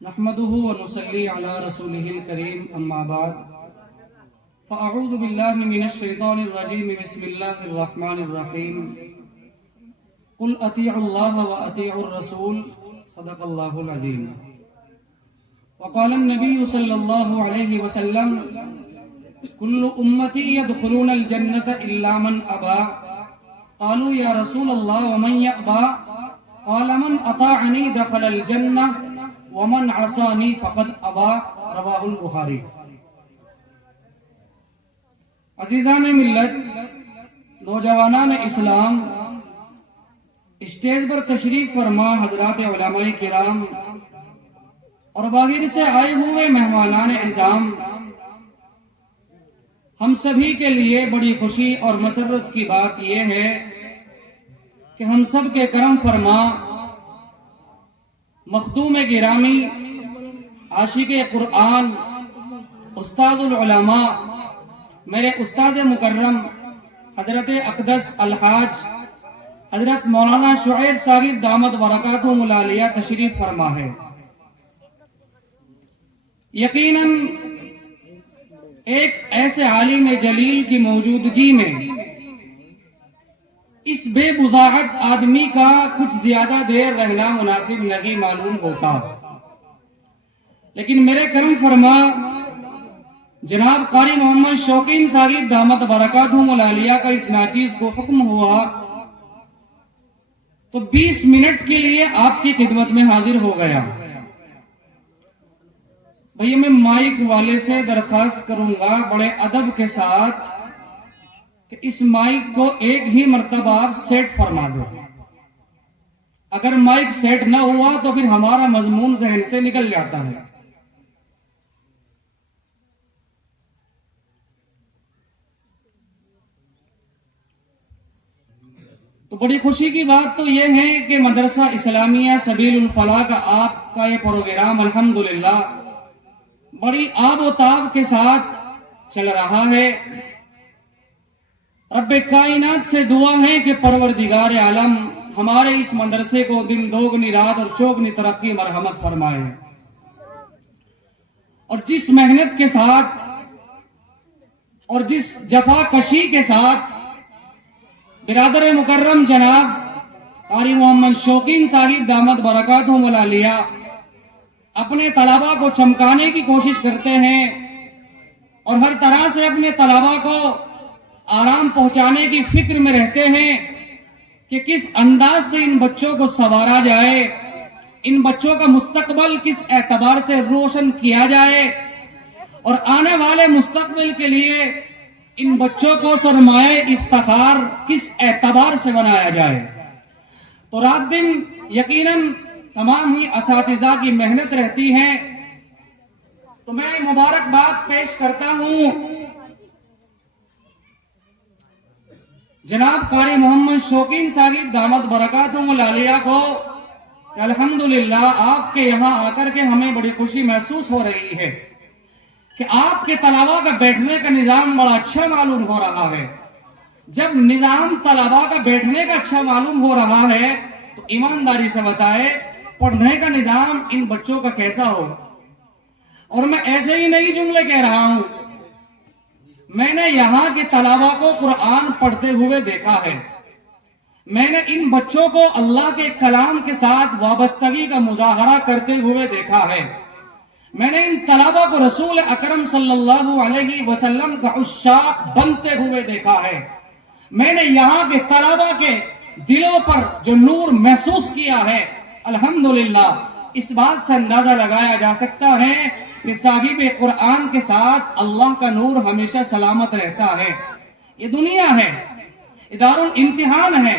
نحمده ونصلي على رسوله الكريم اما بعد فاعوذ بالله من الشيطان الرجيم بسم الله الرحمن الرحيم قل اطيعوا الله واطيعوا الرسول صدق الله العظيم وقال النبي صلى الله عليه وسلم كل امتي يدخلون الجنة الا من ابى قالوا يا رسول الله ومن يأبى قال من اطاعني دخل الجنة ومن عصانی فقد ابا رواہ البخاری۔ عزیزان ملت، نوجوانان اسلام، اسٹیج پر تشریف فرما حضرات علماء کرام اور باہر سے آئے ہوئے مہمانان اعظام، ہم سبھی کے لیے بڑی خوشی اور مسرت کی بات یہ ہے کہ ہم سب کے کرم فرما مخدوم گرامی، عاشق قرآن، استاد العلماء، میرے استاد مکرم حضرت اقدس الحاج حضرت مولانا شعیب صاحب دامت برکاتہم العالیہ تشریف فرما ہے۔ یقیناً ایک ایسے عالم جلیل کی موجودگی میں اس بے وضاحت آدمی کا کچھ زیادہ دیر رہنا مناسب نہیں معلوم ہوتا، لیکن میرے کرم فرما جناب قاری محمد شوقین صاحب دامت برکاتہم العالیہ کا اس ناچیز کو حکم ہوا تو 20 منٹ کے لیے آپ کی خدمت میں حاضر ہو گیا۔ بھئی میں مائک والے سے درخواست کروں گا بڑے ادب کے ساتھ کہ اس مائک کو ایک ہی مرتبہ آپ سیٹ فرما دو۔ اگر مائک سیٹ نہ ہوا تو پھر ہمارا مضمون ذہن سے نکل جاتا ہے۔ تو بڑی خوشی کی بات تو یہ ہے کہ مدرسہ اسلامیہ سبیل الفلاح کا آپ کا یہ پروگرام الحمدللہ بڑی آب و تاب کے ساتھ چل رہا ہے۔ رب کائنات سے دعا ہے کہ پروردگار عالم ہمارے اس مدرسے کو دن دوگنی رات اور چوگنی ترقی مرحمت فرمائے، اور جس محنت کے ساتھ اور جس جفا کشی کے ساتھ برادر مکرم جناب قاری محمد شوقین صاحب دامت برکاتہم العالیہ اپنے طلباء کو چمکانے کی کوشش کرتے ہیں اور ہر طرح سے اپنے طلباء کو آرام پہنچانے کی فکر میں رہتے ہیں کہ کس انداز سے ان بچوں کو سنوارا جائے، ان بچوں کا مستقبل کس اعتبار سے روشن کیا جائے، اور آنے والے مستقبل کے لیے ان بچوں کو سرمایہ افتخار کس اعتبار سے بنایا جائے۔ تو رات دن یقیناً تمام ہی اساتذہ کی محنت رہتی ہے، تو میں مبارکباد پیش کرتا ہوں جناب قاری محمد شوقین صاحب دامت برکاتہم العالیہ کو کہ الحمدللہ آپ کے یہاں آ کر کے ہمیں بڑی خوشی محسوس ہو رہی ہے کہ آپ کے طلباء کا بیٹھنے کا نظام بڑا اچھا معلوم ہو رہا ہے۔ جب نظام طلباء کا بیٹھنے کا اچھا معلوم ہو رہا ہے تو ایمانداری سے بتائے پڑھنے کا نظام ان بچوں کا کیسا ہوگا؟ اور میں ایسے ہی نہیں جملے کہہ رہا ہوں، میں نے یہاں کے طلباء کو قرآن پڑھتے ہوئے دیکھا ہے، میں نے ان بچوں کو اللہ کے کلام کے ساتھ وابستگی کا مظاہرہ کرتے ہوئے دیکھا ہے، میں نے ان طلباء کو رسول اکرم صلی اللہ علیہ وسلم کا عشاق بنتے ہوئے دیکھا ہے، میں نے یہاں کے طلباء کے دلوں پر جو نور محسوس کیا ہے۔ الحمدللہ اس بات سے اندازہ لگایا جا سکتا ہے کہ صاحب قرآن کے ساتھ اللہ کا نور ہمیشہ سلامت رہتا ہے۔ یہ دنیا ہے، ادار الامتحان ہے،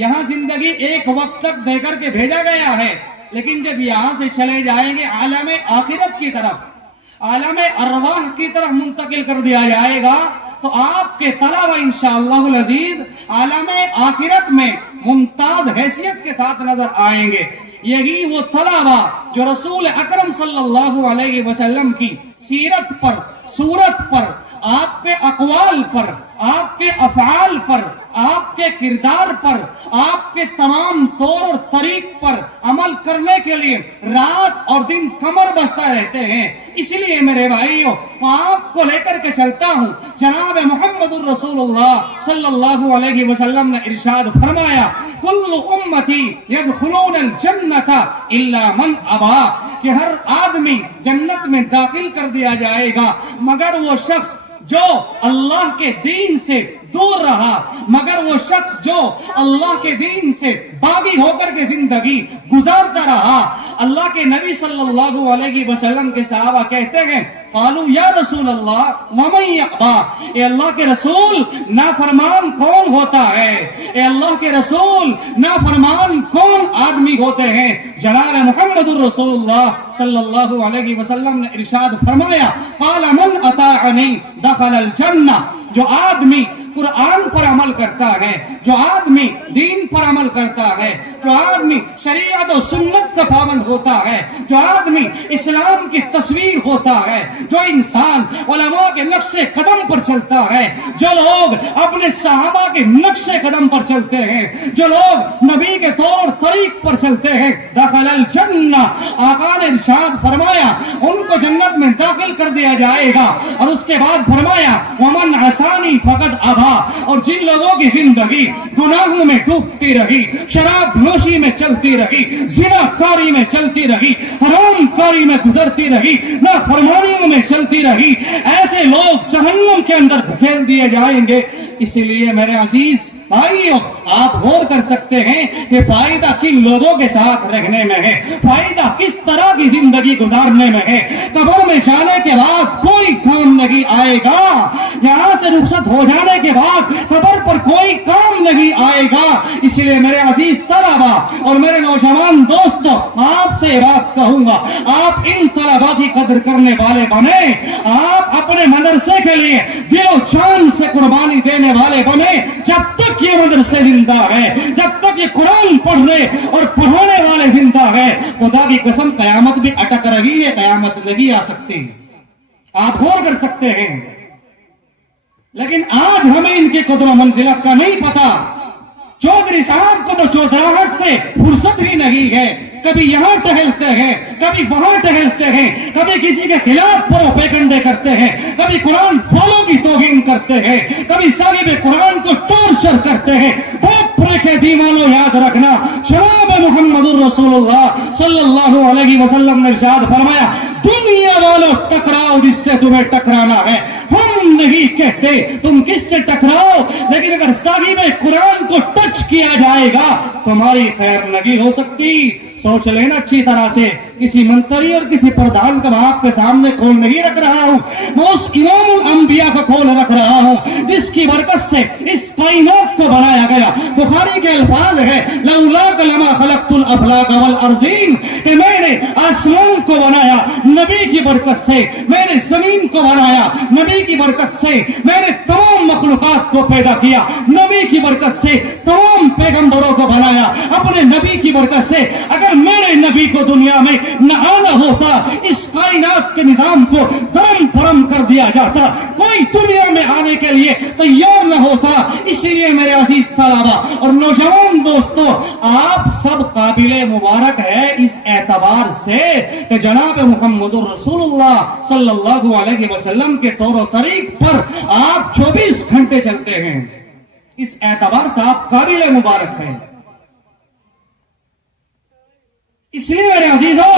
یہاں زندگی ایک وقت تک دے کر کے بھیجا گیا ہے، لیکن جب یہاں سے چلے جائیں گے عالم آخرت کی طرف، عالم ارواح کی طرف منتقل کر دیا جائے گا، تو آپ کے طلباء انشاءاللہ العزیز عالم آخرت میں ممتاز حیثیت کے ساتھ نظر آئیں گے۔ یہی وہ طلباء جو رسول اکرم صلی اللہ علیہ وسلم کی سیرت پر، صورت پر، آپ کے اقوال پر، آپ کے افعال پر، آپ کے کردار پر، آپ کے تمام طور اور طریق پر عمل کرنے کے لیے رات اور دن کمر بستہ رہتے ہیں. اس لیے میرے بھائیوں آپ کو لے کر کے چلتا ہوں. جناب محمد الرسول اللہ صلی اللہ علیہ وسلم نے ارشاد فرمایا کل امتی یدخلون الجنت الا من ابا، کہ ہر آدمی جنت میں داخل کر دیا جائے گا مگر وہ شخص جو اللہ کے دین سے دور رہا، مگر وہ شخص جو اللہ کے دین سے باغی ہو کر کے زندگی گزارتا رہا. اللہ کے نبی صلی اللہ علیہ وسلم کے صحابہ کہتے ہیں قالوا یا رسول اللہ ومن یأبا، اے اللہ کے رسول نافرمان کون ہوتا ہے؟ اے اللہ کے رسول نافرمان کون آدمی ہوتے ہیں؟ جناب محمد الرسول اللہ صلی اللہ علیہ وسلم نے ارشاد فرمایا قال من اطاعنی دخل الجنہ، جو آدمی قرآن پر عمل کرتا ہے، جو آدمی دین پر عمل کرتا ہے، جو آدمی شریعت و سنت کا پابند ہوتا ہے، جو آدمی اسلام کی تصویر ہوتا ہے، جو انسان علماء کے نقش قدم پر چلتا ہے، جو لوگ اپنے صحابہ کے نقش قدم پر چلتے ہیں، جو لوگ نبی کے طور اور طریق پر چلتے ہیں، دخل الجنہ، آقا نے ارشاد فرمایا ان کو جنت میں داخل کر دیا جائے گا. اور اس کے بعد فرمایا ومن عصانی فقد ابا، اور جن لوگوں کی زندگی گناہوں میں ڈوبتی رہی، شراب نوشی میں چلتی رہی، زنا کاری میں چلتی رہی، حرام کاری میں گزرتی رہی، نافرمانیوں میں چلتی رہی، ایسے لوگ جہنم کے اندر دھکیل دیے جائیں گے. اسی لیے میرے عزیز بھائیوں آپ غور کر سکتے ہیں کہ فائدہ کن لوگوں کے ساتھ رہنے میں ہے، فائدہ کس طرح کی زندگی گزارنے میں ہے. قبر میں جانے کے بعد کوئی کام نہیں آئے گا، یہاں سے رخصت ہو جانے کے بعد قبر پر کوئی کام نہیں آئے گا. اس لیے میرے عزیز طلبہ اور میرے نوجوان دوستوں آپ سے یہ بات کہوں گا آپ ان طلبہ کی قدر کرنے والے بنے، آپ اپنے مدرسے کے لیے دل و جان سے قربانی دینے والے بنے. جب تک یہ مدرسے زندہ ہے، جب تک یہ قرآن پڑھنے اور پڑھانے والے زندہ ہے، خدا کی قسم قیامت بھی اٹک رہی ہے، قیامت نہیں آ سکتی. آپ غور کر سکتے ہیں. لیکن آج ہمیں ان کی قدر و منزلت کا نہیں پتا. چودھری صاحب کو تو چودراہٹ سے فرصت ہی نہیں ہے، کبھی یہاں ٹہلتے ہیں، کبھی وہاں ٹہلتے ہیں، کبھی کسی کے خلاف پروپیگنڈے کرتے ہیں، کبھی قرآن فالو کی توہین کرتے ہیں، کبھی صاحب قرآن کو ٹارچر کرتے ہیں. باپ رکھے دیوانوں یاد رکھنا جناب محمد الرسول اللہ صلی اللہ علیہ وسلم نے ارشاد فرمایا دنیا والوں ٹکراؤ جس سے تمہیں ٹکرانا ہے، ہم نہیں کہتے تم کس سے ٹکراؤ، لیکن اگر صاحب قرآن کو ٹچ کیا جائے گا تمہاری خیر نہیں ہو سکتی. سوچ لینا اچھی طرح سے، کسی منتری اور کسی پردھان کا میں آپ کے سامنے کھول نہیں رکھ رہا ہوں، میں اس امام الانبیاء کا کھول رکھ رہا ہوں جس کی برکت سے اس کائنات کو بنایا گیا. بخاری کے الفاظ ہے لولاک لما خلقت الافلاک والارضین، کہ میں نے آسمان کو بنایا نبی کی برکت سے، میں نے زمین کو بنایا نبی کی برکت سے، میں نے تمام مخلوقات کو پیدا کیا نبی کی برکت سے، تمام پیغمبروں کو بنایا اپنے نبی کی برکت سے. اگر میرے نبی کو دنیا میں نہ آنا ہوتا اس کائنات کے نظام کو درم پرم کر دیا جاتا، کوئی دنیا میں آنے کے لیے تیار نہ ہوتا. اسی لیے میرے عزیز طلبہ اور نوجوان دوستو آپ سب قابل مبارک ہے اس اعتبار سے کہ جناب محمد الرسول اللہ صلی اللہ علیہ وسلم کے طور و طریق پر آپ 24 گھنٹے چلتے ہیں. اس اعتبار سے آپ قابل مبارک ہیں. اس لیے میرے عزیزوں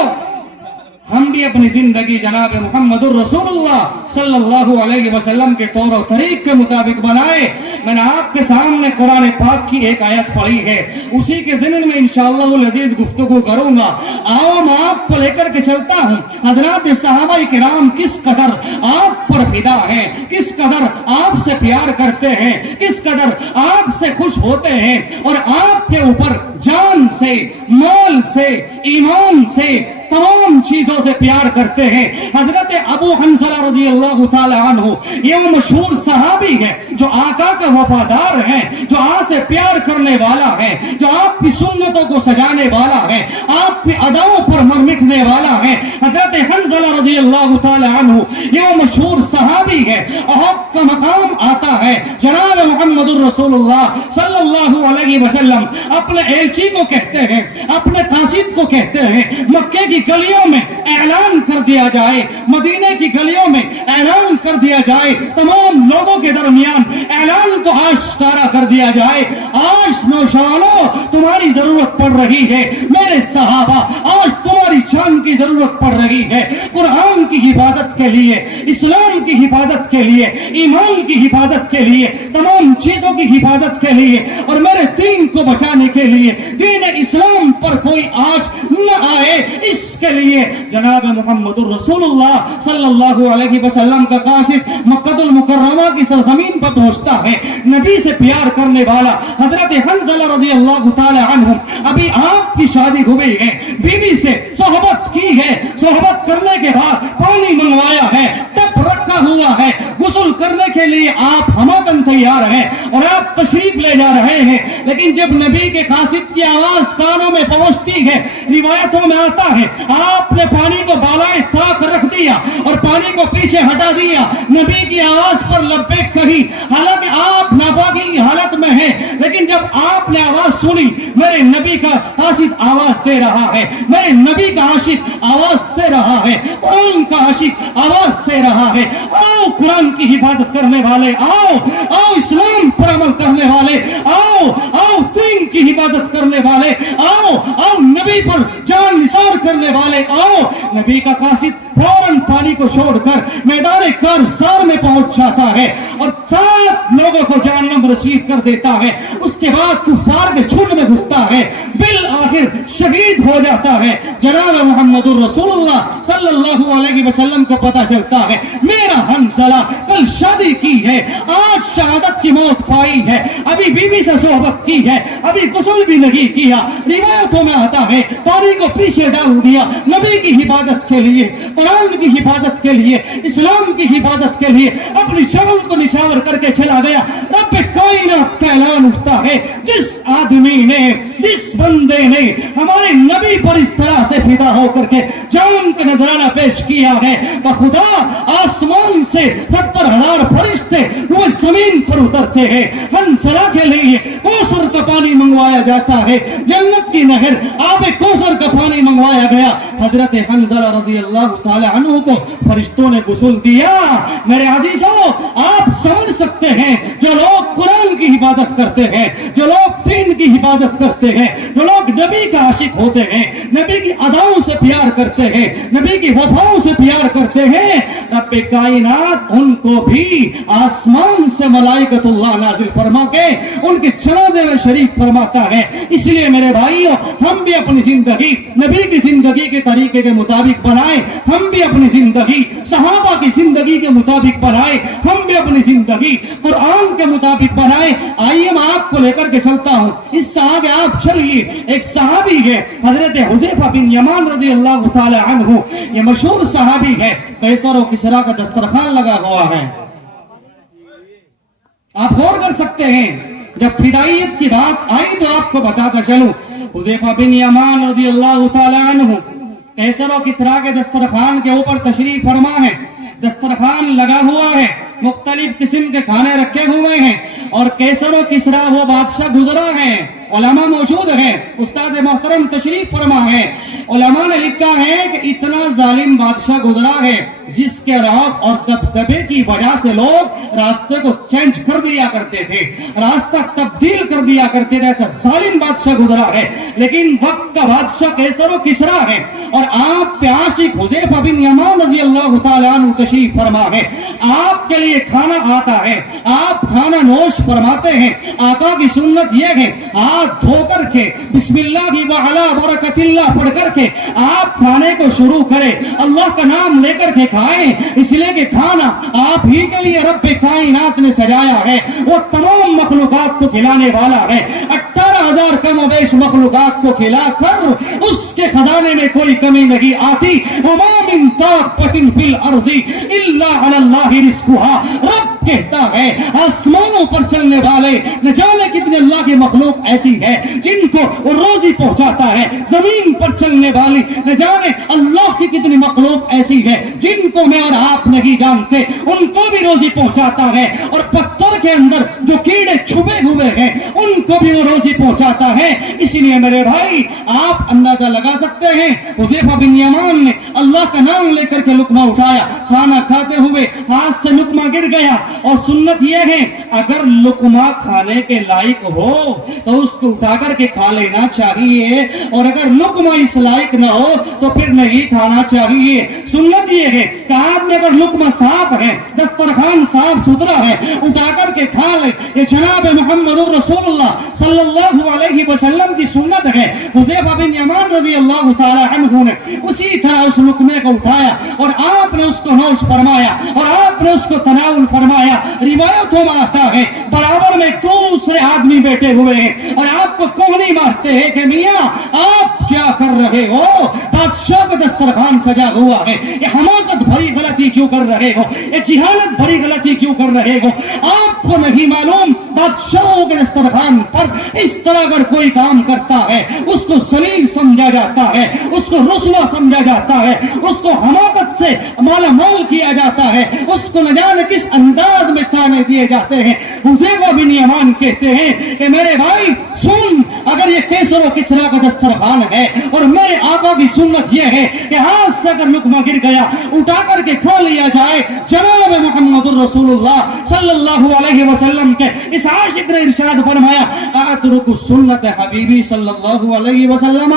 ہم بھی اپنی زندگی جناب محمد الرسول اللہ صلی اللہ علیہ وسلم کے طور و طریق کے مطابق بنائے. میں نے آپ کے سامنے قرآن پاک کی ایک آیت پڑھی ہے، اسی کے ضمن میں انشاءاللہ العزیز گفتگو کروں گا. آؤ میں آپ کو لے کر کے چلتا ہوں حضرات صحابہ کرام کس قدر آپ پر فدا ہیں، کس قدر آپ سے پیار کرتے ہیں، کس قدر آپ سے خوش ہوتے ہیں اور آپ کے اوپر جان سے، مال سے، ایمان سے، تمام چیزوں سے پیار کرتے ہیں. حضرت ابو حنظلہ رضی اللہ تعالی عنہ یہ وہ مشہور صحابی ہے جو آقا کا وفادار ہے، جو آپ سے پیار کرنے والا ہے، جو آپ کی سنتوں کو سجانے والا ہے، آپ کی اداؤں پر مرنے बैठने वाला है हजरत हंज़ला रज़ी अल्लाह ताला अन्हु। ये मशहूर सहाबी है और हक का मकाम आता है। जनाब मुहम्मदुर रसूलुल्लाह सल्लल्लाहु अलैहि वसल्लम अपने एलची को कहते हैं, अपने कासिद को कहते हैं, मक्के की गलियों में ऐलान कर दिया जाए, मदीने की गलियों में ऐलान कर दिया जाए, तमाम लोगों के दरमियान ऐलान को आश्कारा कर दिया जाए, आज नौजवानों तुम्हारी जरूरत पड़ रही है, मेरे सहाबा आज तुम्हारी जान की जरूरत पड़ रही है, कुरान की हिफाजत के लिए, इस्लाम की हिफाजत के लिए, ईमान की हिफाजत के लिए, तमाम चीजों की हिफाजत के लिए और मेरे दीन को बचाने के लिए, दीन इस्लाम पर कोई आज न आए इसके लिए जनाब मुहम्मदुर रसूलुल्लाह सल्लल्लाहु अलैहि वसल्लम का कासिद मक्कातुल मुकर्रमा की सरजमीन पर पहुंचता है। नबी से प्यार करने वाला हजरत हंज़ला रज़ी अल्लाह ताला अन्हु, अभी आपकी शादी हुई है, बीवी से सोहबत की है, सोहबत करने के बाद पानी मंगवाया है, टप रखा हुआ है, गुस्ल करने के लिए आप हमाकन तैयार हैं और आप तशरीफ ले जा रहे हैं, लेकिन जब नबी के कासिद की आवाज कानों में पहुंचती है, रिवायतों में आता है आपने पानी को बालाए ताक रख दिया और पानी को पीछे हटा दिया, नबी की आवाज पर लब्बैक कही, हालांकि आप नापाकी की हालत में हैं, लेकिन जब आपने आवाज सुनी, मेरे नबी का कासिद आवाज दे रहा है, मेरे नबी का आशिक आवाज दे रहा है, कुरान का आशिक आवाज दे रहा है, आओ कुरान की हिफाजत करने वाले, आओ आओ इस्लाम पर अमल करने वाले, आओ आओ दीन की हिफाजत करने वाले, आओ आओ नबी पर जान निसार करने वाले, आओ। नबी का कासिद फौरन पानी को छोड़कर मैदान कारज़ार में पहुंच जाता है और 7 लोगों को जहन्नम रसीद कर देता है, उसके बाद कुफार के झुंड में घुसता है, बिल आखिर शहीद हो जाता है। जनाब मुहम्मदुर रसूलुल्लाह सल्लल्लाहु अलैहि वसल्लम को पता चलता है मेरा हंज़ला कल शादी की है, आज शहादत की मौत पाई है, अभी बीवी से सोहबत की है, अभी गुस्ल भी नहीं किया, रिवायतों में आता है पानी को पीछे डाल दिया, नबी की हिफाजत के लिए, कुरान की हिफाजत के लिए, इस्लाम की हिफाजत के लिए अपनी जान को निछावर करके चला गया। रब कायनात का ऐलान उठता है, जिस आदमी ने, जिस बंदे ने हमारे नबी पर इस तरह से फिदा होकर के जान का नजराना पेश किया है, बखुदा आसमान से 70,000 फरिश्ते वो जमीन पर उतरते हैं, हंज़ला के लिए कौसर का पानी मंगवाया जाता है, जन्नत की नहर आबे कौसर का पानी मंगवाया गया। हजरत हंज़ला रज़ी अल्लाह ताला अन्हु को फरिश्तों ने गुस्ल दिया। मेरे अजीजों, आप समझ सकते हैं जो लोग कुरान की हिफाजत करते हैं, जो लोग दीन की हिफाजत करते हैं, जो लोग नबी का आशिक होते हैं, नबी की अदाओं से प्यार करते हैं, नबी की वफाओं से प्यार करते हैं, रब कायनात उनको भी आसमान से मलाइकतुल्लाह नाजिल फरमा के उनके जनाजे में शरीक फरमाता है। इसलिए मेरे भाइयों, हम भी अपनी जिंदगी नबी की जिंदगी के तरीके के मुताबिक बनाए, हम भी अपनी जिंदगी सहाबा की जिंदगी के मुताबिक बनाए, हम भी अपनी जिंदगी कुरान के मुताबिक बनाए। आइए मैं आपको लेकर के चलता हूँ, इससे आगे आप चलिए। एक सहाबी है हजरत हुज़ैफा बिन यमान रज़ी अल्लाह ताला अन्हु, ये मशहूर सहाबी है, कैसर और किसरा का दस्तरखान लगा हुआ है। आप गौर कर सकते हैं, जब फिदाइयत की बात आई तो आपको बताता चलूं, हुज़ैफा बिन यमान रज़ी अल्लाह ताला अन्हु कैसर और किसरा के दस्तरखान के ऊपर तशरीफ फरमा है, दस्तरखान लगा हुआ है, मुख्तलिफ किस्म के खाने रखे हुए हैं और कैसर और किसरा वो बादशाह गुजरा है, उलमा मौजूद है, उस्ताद मोहतरम तशरीफ फरमा है। उलमा ने लिखा है कि इतना जालिम बादशाह गुजरा है जिसके रौब और दबदबे की वजह से लोग रास्ते को चेंज कर दिया करते थे, रास्ता तब्दील कर दिया करते थे, ऐसा जालिम बादशाह गुजरा है। लेकिन वक्त का बादशाह कैसर व किसरा है और आप पे आशिक हुज़ैफा बिन यमान रज़ी अल्लाह ताला अन्हु तशरीफ फरमा है। आपके लिए खाना आता है, आप खाना नोश फरमाते हैं। आका की सुन्नत यह है, हाथ धो करके बिस्मिल्लाहि व अला बरकतिल्लाह पढ़ करके आप खाने को शुरू करें, अल्लाह का नाम लेकर के खाएं, इसलिए कि खाना आप ही के लिए रब कायनात ने सजाया है, वो तमाम मखलूकात को खिलाने वाला है। 18 12,000 कम अवेश मखलूकात को खिलाकर उसके खजाने में कोई कमी नहीं आती। वमा मिन ताक़तिन फिल अर्ज़ि इल्ला अलल्लाहि रिज़्क़ुहा। रब कहता है आसमानों पर चलने वाले न जाने कितने अल्लाह की मखलूक ऐसी है जिनको वो रोजी पहुंचाता है। जमीन पर चलने वाली न जाने अल्लाह की कितनी मखलूक ऐसी है जिनको मैं और आप नहीं जानते, उनको भी रोजी पहुंचाता है। और पत्थर के अंदर जो कीड़े छुपे हुए हैं उनको भी वो रोजी पहुंचाता है। इसलिए मेरे भाई आप अंदाजा लगा सकते हैं, हुज़ैफा बिन यमान ने अल्लाह का नाम लेकर के लुकमा उठाया, खाना खाते हुए हाथ से लुकमा गिर गया। और सुन्नत यह है अगर लुकमा खाने के लायक हो तो उसको उठा करके खा लेना चाहिए, और अगर लुकमा इस लायक न हो तो फिर नहीं खाना चाहिए। सुन्नत यह है कि हाथ में अगर लुकमा साफ है, दस्तरखान साफ सुथरा है, उठा करके खा ले। ये जनाब मुहम्मदुर रसूलुल्लाह सल्लल्लाहु अलैहि वसल्लम की सुन्नत है। हुज़ैफा बिन यमान रज़ियल्लाहु ताला अन्हु ने उसी तरह उस लुकमे को उठाया और आपने उसको नोश फरमाया और आपने उसको तनाउल फरमाया। रिवायतों में आता है बराबर में दूसरे आदमी बैठे हुए हैं और आपको कोहनी मारते हैं कि मियां आप क्या कर रहे हो, बादशाह का दस्तरखान सजा हुआ है, ये हमाकत भरी गलती क्यों कर रहे हो, ये जिहालत भरी गलती क्यों कर रहे हो। आपको नहीं मालूम बादशाहों के दस्तरखान पर इस तरह अगर कोई काम करता है उसको सलील समझा जाता है, उसको रुसवा समझा जाता है, उसको हमाकत से माला मोल किया जाता है, उसको न जाने किस अंदाज में ताने दिए जाते हैं। हुज़ैफा बिन यमान कहते हैं कि मेरे भाई सुन, अगर ये केसर व किसरा का दस्तरखान है और मेरे आका की सुन्नत यह है कि हाथ से अगर लुकमा गिर गया उठा करके खा लिया जाए। जनाब मुहम्मदुर रसूलुल्लाह सल्लल्लाहु अलैहि वसल्लम के इस आशिक ने इरशाद फरमाया अतरुकु सुन्नत हबीबी सल्लल्लाहु अलैहि वसल्लम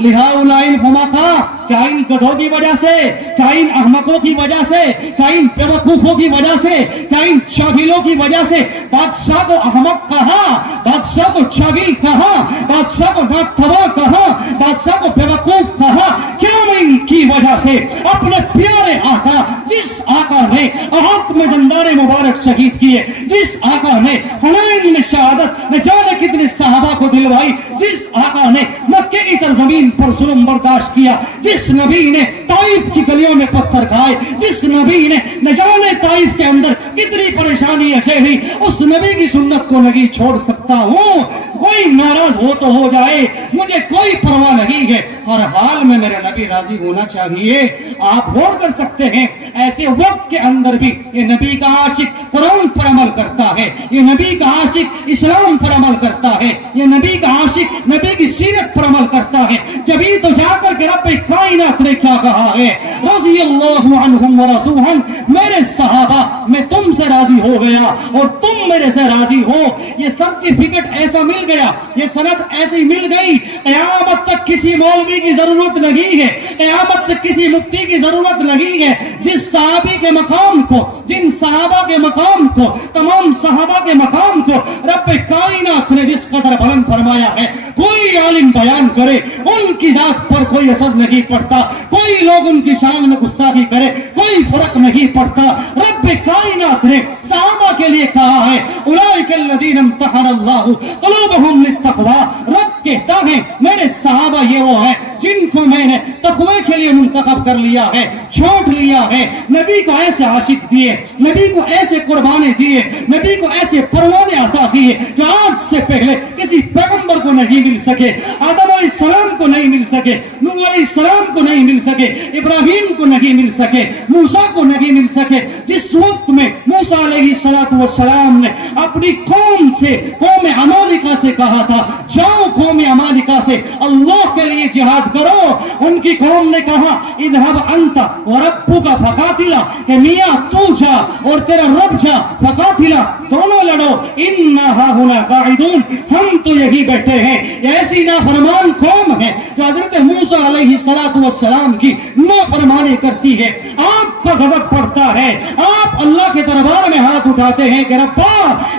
लिहाउलाइल हुमाका। क्या इन गधों की वजह से, क्या इन अहमकों की वजह से, क्या इन बेवकूफों की वजह से, क्या इन चागिलों की वजह से बादशाह को अहमक कहा, बादशाह को चागिल कहा, बादशाह को नाथवा कहा, बादशाह को बेवकूफ कहा? क्या मैं इनकी वजह से अपने प्यारे आका, जिस आका ने आंख में दंदारे मुबारक शहीद किए, जिस आका ने हुनैन में शहादत न जाने कितने सहाबा को दिलवाई, जिस आका ने मक्के की सरजमीन पर जुल्म बर्दाश्त किया, जिस नबी ने ताइफ की गलियों में पत्थर खाए, जिस नबी ने न जाने ताइफ के अंदर कितनी परेशानी झेली, उस नबी की सुन्नत को नहीं छोड़ सकता हूँ। कोई नाराज हो तो हो जाए, मुझे कोई परवाह नहीं है, हर हाल में मेरे नबी राजी होना चाहिए। आप गौर कर सकते हैं ऐसे वक्त के अंदर भी ये नबी का आशिक कुरान पर अमल करता है, ये नबी का आशिक इस्लाम पर अमल करता है, ये नबी का आशिक नबी की सीरत पर अमल करता है। जभी तो जाकर के रब कायनात ने क्या कहा है, रज़ियल्लाहु अन्हुम व रज़ूअन, मेरे सहाबा मैं तुमसे राजी हो गया और तुम मेरे से राजी हो। ये सर्टिफिकेट ऐसा मिल गया, ये सनद ऐसी मिल गई, क़यामत तक किसी मौलवी की जरूरत नहीं है, क़यामत तक किसी मुफ्ती की जरूरत नहीं है। जिस सहाबी के मकाम को, जिन सहाबा के मकाम को, तमाम सहाबा के मकाम को रब कायनात ने जिस कदर बुलंद फरमाया है, कोई आलिम बयान करे उनकी जात पर कोई असर नहीं पड़ता, कोई लोग उनकी शान में गुस्ताखी करे कोई फर्क नहीं पड़ता। रब कायनात ने सहाबा के लिए कहा है उलाइकल्लज़ीना इम्तहनल्लाहु क़ुलूबहुम लित्तक़वा। रब कहता है मेरे सहाबा ये वो है जिनको मैंने तक़वा के लिए मुंतखब कर लिया है, छोड़ लिया है। नबी को ऐसे आशिक दिए, नबी को ऐसे कुर्बाने दिए, नबी को ऐसे परवाने अता किए जो आज से पहले किसी पैगंबर को नहीं मिल सके, आदम अलैहिस्सलाम को नहीं मिल सके, नूह अलैहिस्सलाम को नहीं मिल सके, इब्राहिम को नहीं मिल सके, मूसा को नहीं मिल सके। जिस वक्त में मूसा अलैहिस्सलातु वस्सलाम ने अपनी कौम से, कौम अमालिका से कहा था जाओ कौम अमालिका से अल्लाह के लिए जिहाद करो, उनकी कौम ने कहा इज़हब अंता व रब्बुका फकातिला, कि मियां तू जा और तेरा रब जा, फकातिला दोनों लड़ो, इन्ना हाहुना काइदून, हम तो यही बैठे हैं। ऐसी नाफरमान कौम है जो हजरत मूसा अलैहिस्सलातु वस्सलाम की नाफरमानी करती है। आपका गजब पड़ता है, आप अल्लाह के दरबार में हाथ उठाते हैं कि रब्बा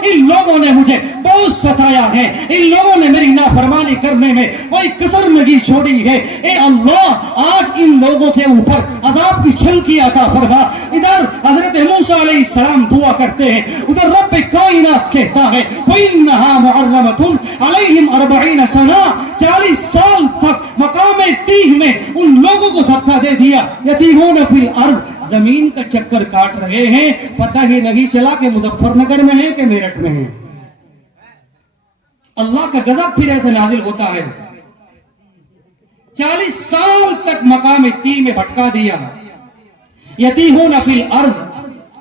इन लोगों ने मुझे बहुत सताया है, इन लोगों ने मेरी नाफरमानी करने में कोई कसर नहीं छोड़ी है। ए अल्लाह आज इन उन लोगों के ऊपर अजाब की छलकी अता फरमा। इधर हजरत मूसा अलैहिस्सलाम दुआ करते हैं, उधर रब कायनात कहता है वइन्नहा मुहर्रमतुन अलैहिम 40 सना, 40 साल तक मकाम तीह में उन लोगों को धक्का दे दिया। यतीहून फिल अर्ज, जमीन का चक्कर काट रहे हैं, पता ही नहीं चला कि मुजफ्फरनगर में है कि मेरठ में है। अल्लाह का गजब फिर ऐसे नाजिल होता है। 40 साल तक मकाम ती में भटका दिया। यतीहून फिल अर्ज,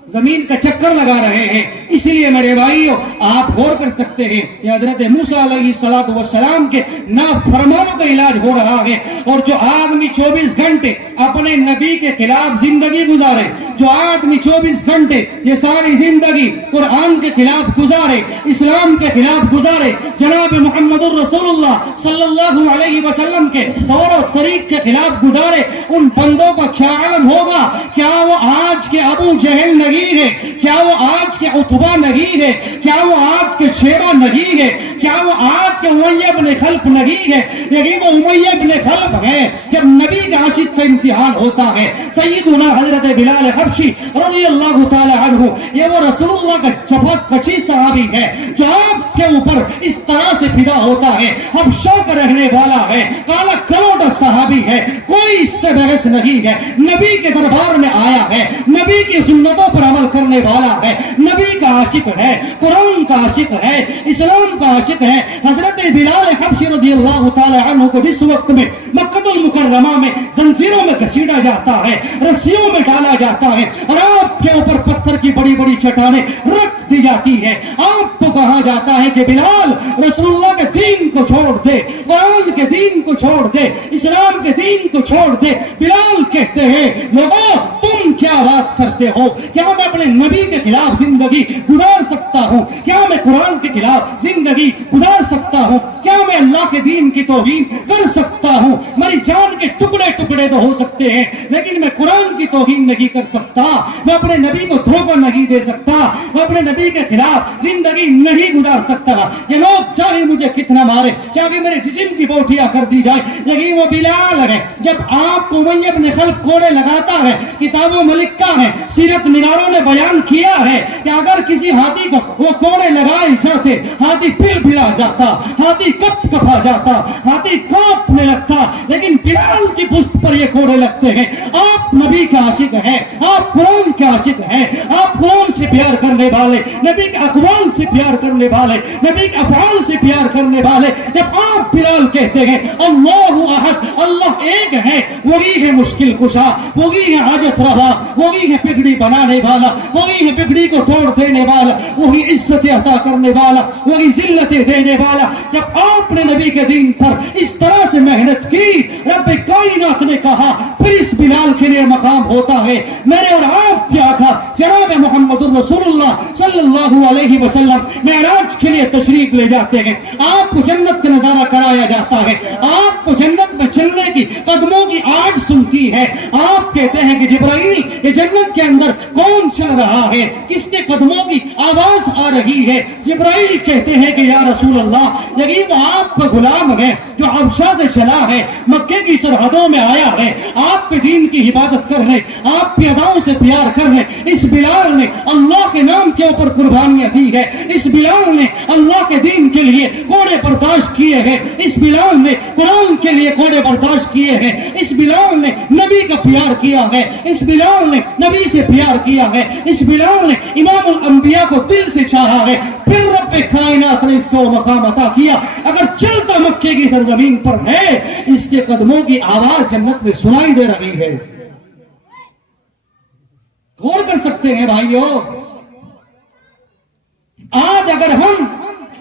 जमीन का चक्कर लगा रहे हैं। इसलिए मेरे भाइयों आप गौर कर सकते हैं कि हजरत मूसा अलैहिस्सलातु वस्सलाम के नाफरमानों का इलाज हो रहा है। और जो आदमी 24 घंटे अपने नबी के खिलाफ जिंदगी गुजारे, जो आदमी 24 घंटे ये सारी जिंदगी कुरान के खिलाफ गुजारे, इस्लाम के खिलाफ गुजारे, जनाब मुहम्मदुर रसूलुल्लाह सल्लल्लाहु अलैहि वसल्लम के तौर और तरीक के खिलाफ गुजारे, उन बंदों का क्या आलम होगा। क्या वो आज के अबू जहल नहीं है? क्या वो आज के उतबा नहीं है? क्या वो आज के शेबा नहीं है? क्या वो आज के उमय्या इब्न खल्फ नहीं है? यही वो उमय्या इब्न खल्फ है। जब नबी के आशिक का इम्तिहान होता है, सय्यदुना हजरत बिलाल हबशी रज़ियल्लाहु ताला अन्हु, ये वो रसूलुल्लाह का चफा कशी सहाबी है जो आपके ऊपर इस तरह से फिदा होता है। हबशा का रहने वाला है, काला कलोटा सहाबी है, कोई इससे बहस नहीं है। नबी के दरबार में आया है, नबी की सुन्नतों पर अमल करने वाला है, नबी का आशिक है, कुरान का आशिक है, इस्लाम का आशिक है। हजरत बिलाल हबशी रज़ियल्लाहु ताला अन्हु को जिस वक्त में मक्कतुल मुकर्रमा में जंजीरों में घसीटा जाता है, रस्सियों में डाला जाता है और आपके ऊपर पत्थर की बड़ी बड़ी चट्टानें रख दी जाती है, आपको कहा जाता है कि बिलाल रसूलुल्लाह के दीन को छोड़ दे, कुरान के दीन को छोड़ दे, इस्लाम के दीन को छोड़ दे। बिलाल कहते हैं लोगों तुम क्या बात करते हो? क्या मैं अपने नबी के खिलाफ जिंदगी गुजार सकता हूँ? क्या मैं कुरान के खिलाफ जिंदगी गुजार सकता हूँ? क्या मैं अल्लाह के दीन की तौहीन कर सकता हूँ? मेरी जान के टुकड़े टुकड़े तो हो सकते हैं, लेकिन मैं कुरान की तौहीन नहीं कर सकता, मैं अपने नबी को धोखा नहीं दे सकता, मैं अपने नबी के खिलाफ जिंदगी नहीं गुजार सकता। ये लोग चाहे मुझे कितना मारे, चाहे मेरे जिस्म की बोटियां कर दी जाए, लेकिन वो बिलाल है। जब आप उमय्या इब्न खल्फ कोड़े लगाता है, किताबों में लिखा है, सीरत निगारों ने बयान किया है कि अगर किसी हाथी को वो कोड़े लगाए जाते, हाथी पिलपिला जाता, हाथी कप कपा जाता, हाथी कांपने लगता, लेकिन बिलाल की पुष्ट पर ये कोड़े लगते हैं। आप नबी का आशिक है, आप कुरान के आशिक है, आप कुरान से प्यार करने वाले, नबी के अक़वाल से प्यार करने वाले, नबी के अफ़आल से प्यार करने वाले। जब आप बिलाल कहते हैं अल्लाहु अहद, अल्लाह एक है, वही है मुश्किल कुशा, वही है हाजत रवा, वही है बिगड़ी बनाने वाला, वही है बिगड़ी को तोड़ देने वाला, वही इज्जत अता करने वाला, वही जिल्लतें देने वाला। जब आपने नबी के दीन पर इस तरह से मेहनत की, रब कायनात ने कहा फिर इस बिलाल के लिए मकाम होता है। मेरे और आप के आका जनाब मुहम्मदुर रसूलुल्लाह सल्लल्लाहु अलैहि वसल्लम मेराज के लिए तशरीफ ले जाते हैं, आपको जन्नत का नजारा कराया जाता है, आपको जन्नत में चलने की कदमों की आवाज सुनती है। आप कहते हैं कि जिब्राइल ये जन्नत के अंदर कौन चल रहा है, किसके कदमों की आवाज आ रही है? जिब्राइल कहते हैं कि या रसूल अल्लाह यही वो आपका गुलाम है जो हबशा से चला है, मक्के की सरहदों में आया है, आपके दीन की इबादत करने, आपकी अदाओं से प्यार करने। इस बिलाल ने अल्लाह के नाम के ऊपर कुर्बानियां दी है, इस बिलाल ने अल्लाह के दीन के लिए कोड़े बर्दाश्त किए हैं, इस बिलाल ने कुरान के लिए कोड़े बर्दाश्त किए हैं, इस बिलाल ने नबी का प्यार किया है, इस बिलाल ने नबी से प्यार किया है, इस बिलाल ने इमामुल अंबिया को दिल से चाहा है। फिर रब कायनात ने इसको मकाम अता किया। अगर चलता मक्के की सरजमीन पर है, इसके कदमों की आवाज जन्नत में सुनाई दे रही है। गौर कर सकते हैं भाइयों, आज अगर हम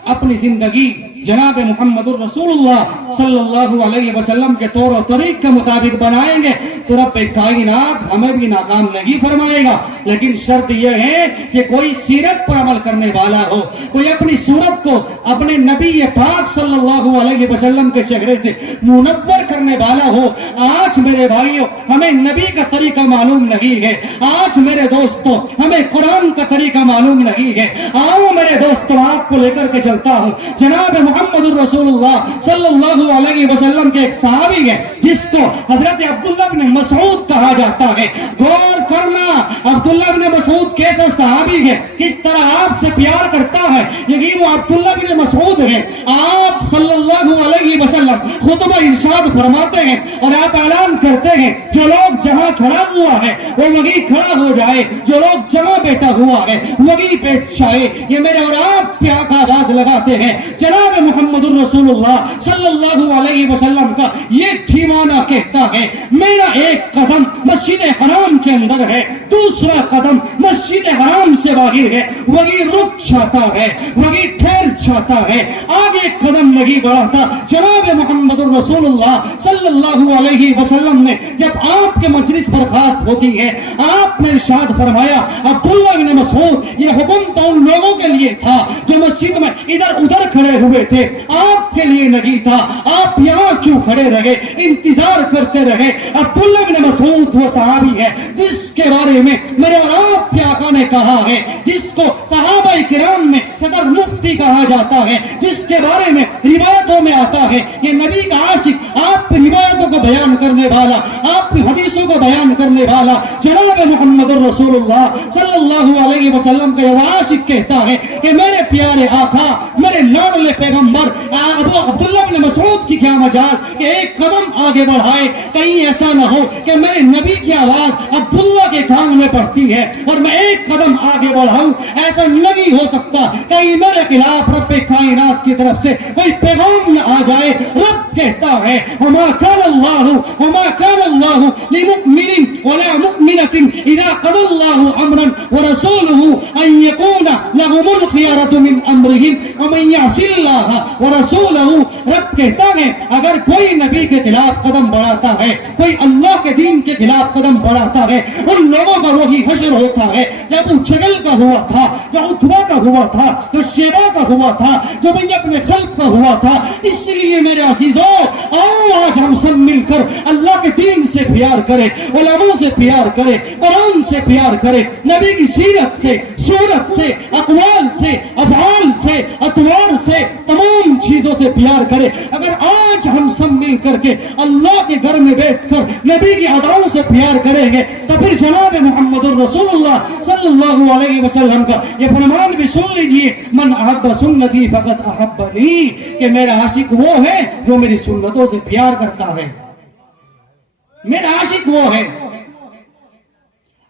अपनी जिंदगी जनाब मुहम्मदुर रसूलुल्लाह सल्लल्लाहु अलैहि वसल्लम के तौर और तरीक के मुताबिक बनाएंगे तो रब कायनात हमें भी नाकाम नहीं फरमाएगा। लेकिन शर्त यह है कि कोई सीरत पर अमल करने वाला हो, कोई अपनी सूरत को अपने नबी पाक सल्लल्लाहु अलैहि वसल्लम के चेहरे से मुनव्वर करने वाला हो। आज मेरे भाइयों हमें नबी का तरीका मालूम नहीं है, आज मेरे दोस्तों हमें कुरान का तरीका मालूम नहीं है। आओ मेरे दोस्तों आपको लेकर के चलता हूँ जनाब محمد الرسولullah सल्लल्लाहु अलैहि वसल्लम के एक सहाबी है जिसको हजरत अब्दुल्ला इब्न मसऊद कहा जाता है। गौर करना, अब्दुल्ला इब्न मसऊद कैसा सहाबी है, किस तरह आपसे प्यार करता है, यही वो अब्दुल्ला इब्न मसऊद है। आप सल्लल्लाहु अलैहि वसल्लम खुतबा इरशाद फरमाते हैं और आप ऐलान करते हैं, जो लोग जहां खड़ा हुआ है वो वही खड़ा हो जाए, जो लोग जहां बैठा हुआ है वही बैठ जाए। ये मेरे और आप प्यार का आवाज लगाते हैं। जनाब मुहम्मदुर रसूलुल्लाह सल्लल्लाहु अलैहि वसल्लम का ये दीवाना कहता है, मेरा एक कदम मस्जिद हराम के अंदर है, दूसरा कदम मस्जिद हराम से बाहर है, वही रुक जाता है, वही ठहर जाता है, आगे कदम नहीं बढ़ाता। जनाब मुहम्मदुर रसूलुल्लाह सल्लल्लाहु अलैहि वसल्लम ने जब आपके मजलिस बर्खास्त होती है, आपने इरशाद फरमाया, अब्दुल्ला इब्न मसऊद, ये हुक्म तो उन लोगों के लिए था जो मस्जिद में इधर उधर खड़े हुए थे, आपके लिए नहीं था। आप यहाँ क्यों खड़े रहे, इंतजार करते रहे। अब्दुल्ला इब्न मसऊद वो सहाबी है जिसके बारे में मेरे और आपके आका ने कहा है, जिसको सहाबाए किराम में सदर मुफ्ती कहा जाता है, जिसके बारे में रिवायतों में आता है ये नबी का आशिक, आप रिवायतों को बयान करने वाला, आप हदीसों को बयान करने वाला जनाब मुहम्मद रसूलुल्लाह सल्लल्लाहु अलैहि वसल्लम का ये आशिक कहता है कि मेरे प्यारे आका, मेरे लाडले पैगंबर अबू अब्दुल्ला इब्न मसऊद की क्या मजाल कि एक कदम आगे बढ़ाए, कहीं ऐसा ना हो कि मेरे नबी की आवाज अब्दुल्ला के कान में पड़ती है और मैं एक कदम आगे बढ़ाऊं। ऐसा नहीं हो सकता, कहीं मेरे खिलाफ रब्बे कायनात की तरफ से कोई पैगाम न आ जाए। रब कहता है, वमा कान अल्लाहु लिमुमिनिन वला मुमिनतिन इज़ा क़ज़ल्लाहु अमरन व रसूलुहु अन यकूना लहुमुल खियरतु मिन अमरिहिम व मन यअसिल्लाह व रसूलहु। रब कहता है, अगर कोई नबी के खिलाफ कदम बढ़ाता है, कोई अल्लाह के दीन के खिलाफ कदम बढ़ाता है, उन लोगों का वही हश्र होता है जब वो जगल का हुआ था, जो उतबा का हुआ था, जो शेबा का हुआ था, जो भैया अपने खल्फ का हुआ था। इसलिए मेरे अजीजों, आओ आज हम सब मिलकर अल्लाह के दीन से प्यार करें, उलमा से प्यार करें, कुरान से प्यार करें, नबी की सीरत से, सूरत से, अक़वाल से, अफ़आल से, अतवार से, तमाम चीजों से प्यार करें। अगर आज हम सब मिल करके अल्लाह के घर में बैठकर नबी की अदाओं से प्यार करेंगे तो फिर जनाब मुहम्मदुर रसूलुल्लाह सल्लल्लाहु अलैहि वसल्लम का ये फरमान भी सुन लीजिए, मन अहब्ब सुन्नती फ़क़द अहब्बनी, कि मेरा आशिक वो है जो मेरी सुन्नतों से प्यार करता है। मेरा आशिक वो है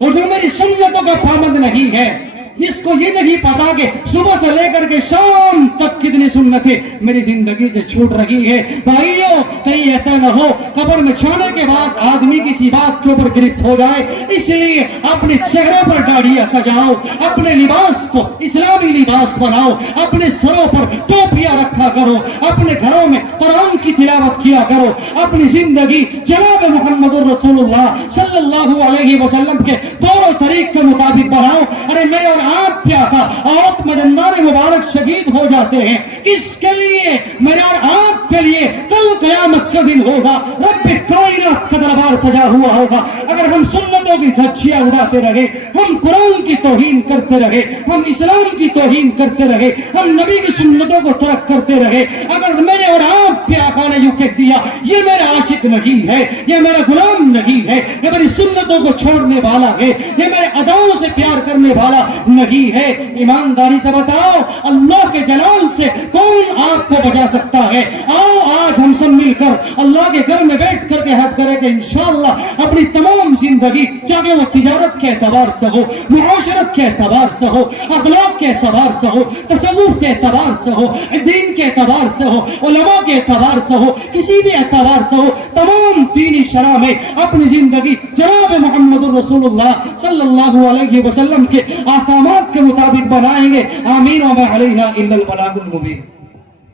और जो मेरी सुन्नतों का पाबंद नहीं है, जिसको ये नहीं पता कि सुबह से लेकर के शाम तक कितनी सुन्नतें मेरी जिंदगी से छूट रही है। भाइयों, कहीं ऐसा न हो कब्र में जाने के बाद आदमी किसी बात के ऊपर गिरफ्त हो जाए, इसलिए अपने चेहरे पर दाढ़ियां सजाओ, अपने लिबास को इस्लामी लिबास बनाओ, अपने सरों पर टोपियां रखा करो, अपने घरों में कुरान की तिलावत किया करो, अपनी जिंदगी जनाब मुहम्मदुर रसूलुल्लाह सल्लल्लाहु अलैहि वसल्लम के दोनों तरीक के मुताबिक बनाओ। अरे मेरे और आप क्या का औत मदन्नारे मुबारक शहीद हो जाते हैं, किसके लिए? मेरे और आप के लिए। कल क़यामत का दिन होगा, रब्बे कायनात का दरबार सजा हुआ होगा। अगर हम सुन्नतों की धज्जियां उड़ाते रहे, हम कुरान की तौहीन करते रहे, हम इस्लाम की तौहीन करते रहे, हम नबी की सुन्नतों को तर्क करते रहे, अगर मेरे और आप के आका ने यूं कह दिया ये मेरा आशिक नहीं है, ये मेरा गुलाम नहीं है, ये मेरी सुन्नतों को छोड़ने वाला है, ये मेरे अदाओं से प्यार करने वाला नहीं है, ईमानदारी से बताओ अल्लाह के जलाल से कौन आपको बचा सकता है? आओ आज हम सब मिलकर अल्लाह के घर में बैठ कर के हद करें कि इंशाअल्लाह अपनी तमाम जिंदगी, चाहे वो तिजारत के एतबार से हो, मुआशरत के एतबार से हो, अखलाक के एतबार से हो, तसव्वुफ के एतबार से हो, दीन के एतबार से हो, उलमा के एतबार से हो, किसी भी एतबार से हो, तमाम दीनी शरह में अपनी जिंदगी जनाब मुहम्मदुर रसूलुल्लाह सल्लल्लाहु अलैहि वसल्लम के अहकामात के मुताबिक बनाएंगे। आमीन व मा अलैना इल्लल बलागुल मुबीन।